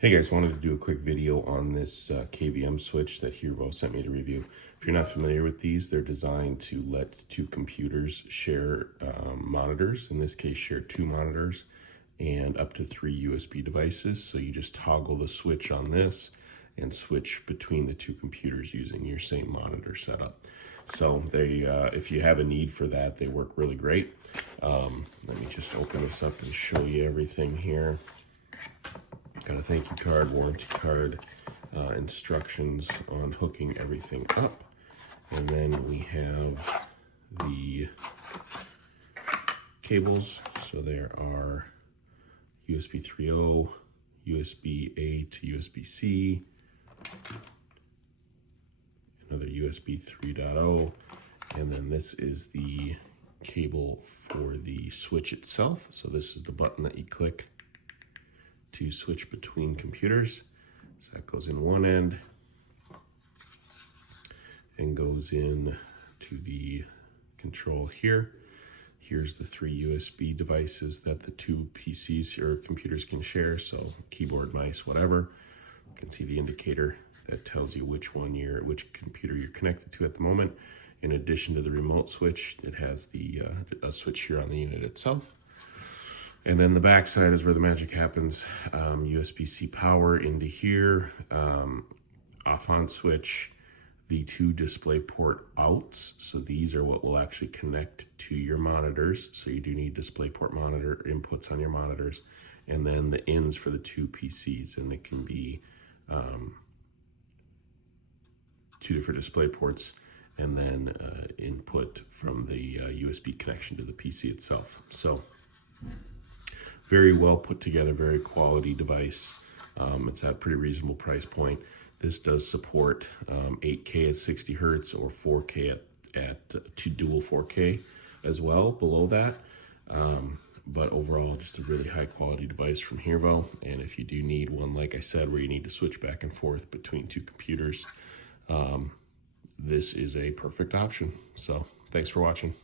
Hey guys, wanted to do a quick video on this KVM switch that HEARVO sent me to review. If you're not familiar with these, they're designed to let two computers share monitors. In this case, share two monitors and up to 3 USB devices. So you just toggle the switch on this and switch between the two computers using your same monitor setup. So they, if you have a need for that, they work really great. Let me just open this up and show you everything here. Got a thank you card, warranty card, instructions on hooking everything up. And then we have the cables. So there are USB 3.0, USB-A to USB-C, another USB 3.0, and then this is the cable for the switch itself. So this is the button that you click to switch between computers. So that goes in one end and goes in to the control here. Here's the 3 USB devices that the two PCs or computers can share. So keyboard, mouse, whatever. You can see the indicator that tells you which computer you're connected to at the moment. In addition to the remote switch, it has the a switch here on the unit itself. And then the back side is where the magic happens. USB-C power into here, off-on switch, the 2 DisplayPort outs. So these are what will actually connect to your monitors. So you do need DisplayPort monitor inputs on your monitors. And then the ins for the 2 PCs. And it can be 2 different DisplayPorts and then input from the USB connection to the PC itself. So very well put together, very quality device. It's at a pretty reasonable price point. This does support 8K at 60 hertz or 4K at dual 4K as well below that. But overall, just a really high quality device from HEARVO. And if you do need one, like I said, where you need to switch back and forth between 2 computers, this is a perfect option. So thanks for watching.